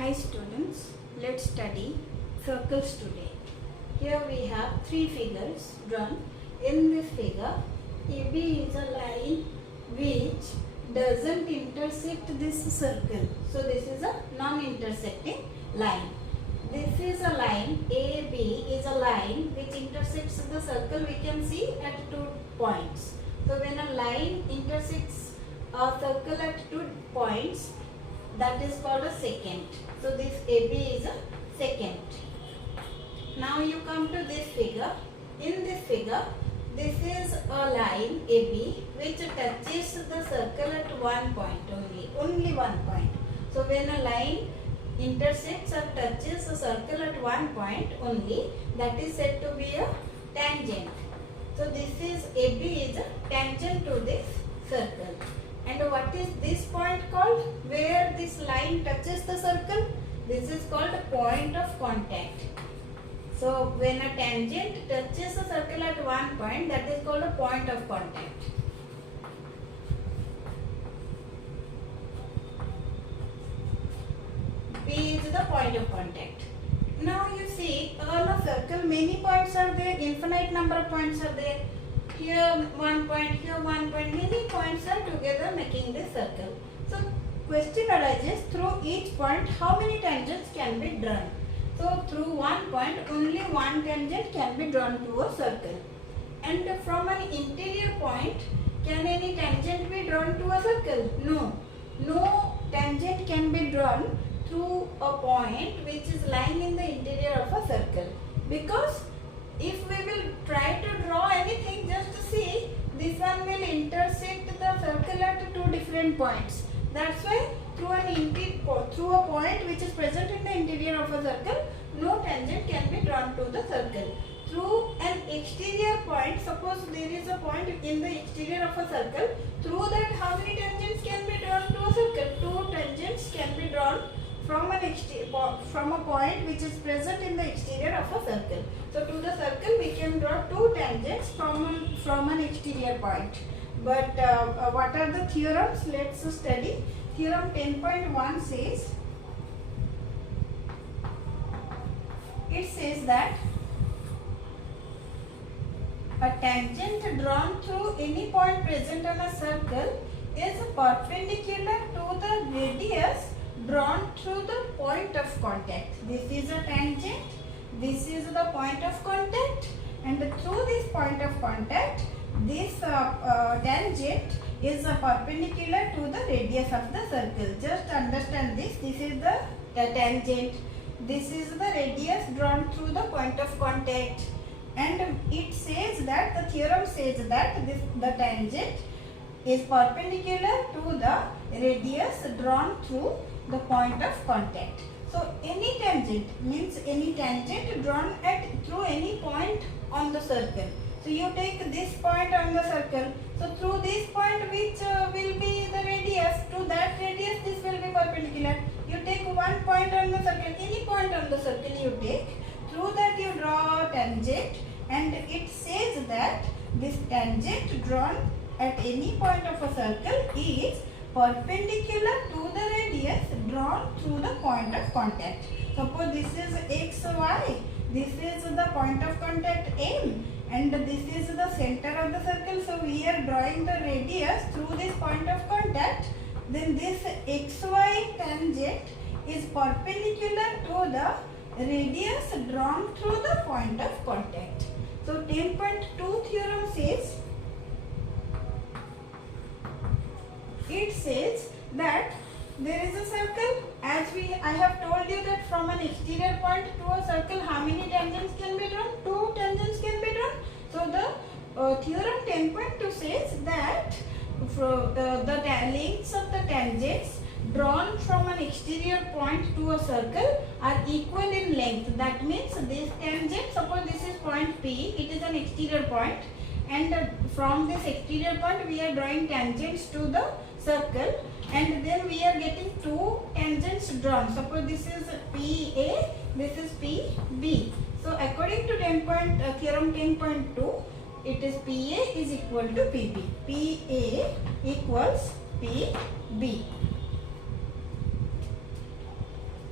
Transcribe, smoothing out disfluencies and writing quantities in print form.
Hi students, let's study circles today. Here we have three figures drawn. In this figure, AB is a line which doesn't intersect this circle. So this is a non-intersecting line. This is a line, AB is a line which intersects the circle we can see at 2 points. So when a line intersects a circle at 2 points, that is called a secant. So this AB is a secant. Now you come to this figure. In this figure, this is a line AB which touches the circle at 1 point only 1 point. So when a line intersects or touches a circle at 1 point only, that is said to be a tangent. So this is AB is a tangent to this circle. And what is this point called? Where this line touches the circle? This is called a point of contact. So when a tangent touches a circle at 1 point, that is called a point of contact. P is the point of contact. Now you see, on a circle many points are there, infinite number of points are there. Here 1 point, here 1 point, many points are together making this circle. So question arises, through each point how many tangents can be drawn? So through 1 point only one tangent can be drawn to a circle. And from an interior point, can any tangent be drawn to a circle? No. No tangent can be drawn through a point which is lying in the interior of a circle. Because if we will try to draw anything, just see, this one will intersect the circle at 2 different points. That's why through a point which is present in the interior of a circle, no tangent can be drawn to the circle. Through an exterior point, suppose there is a point in the exterior of a circle, through that how many tangents can be drawn to a circle? 2 tangents can be drawn from a point which is present in the exterior of a circle. So to the circle we can draw 2 tangents from an exterior point. But what are the theorems? Let's study. Theorem 10.1 says, it says that a tangent drawn through any point present on a circle is perpendicular to the radius drawn through the point of contact. This is a tangent, this is the point of contact, and through this point of contact, this tangent is perpendicular to the radius of the circle. Just understand this. This is the tangent, this is the radius drawn through the point of contact, and it says that the theorem says that the tangent is perpendicular to the radius drawn through the point of contact. So any tangent means any tangent drawn through any point on the circle. So you take this point on the circle. So through this point which will be the radius, to that radius this will be perpendicular. You take 1 point on the circle, any point on the circle you take, through that you draw a tangent, and it says that this tangent drawn at any point of a circle is perpendicular to the radius drawn through the point of contact. Suppose this is x, y, this is the point of contact M, and this is the center of the circle. So we are drawing the radius through this point of contact. Then this xy tangent is perpendicular to the radius drawn through the point of contact. So 10.2 theorem says, it says that there is a circle. As I have told you that from an exterior point to a circle, how many tangents can be drawn? 2 tangents can be drawn. So the theorem 10.2 says that the lengths of the tangents drawn from an exterior point to a circle are equal in length. That means this tangent, suppose this is point P, it is an exterior point, and from this exterior point we are drawing tangents to the circle, and then we are getting 2 tangents drawn. Suppose this is PA, this is PB. So according to theorem 10.2, it is PA is equal to PB. PA equals PB.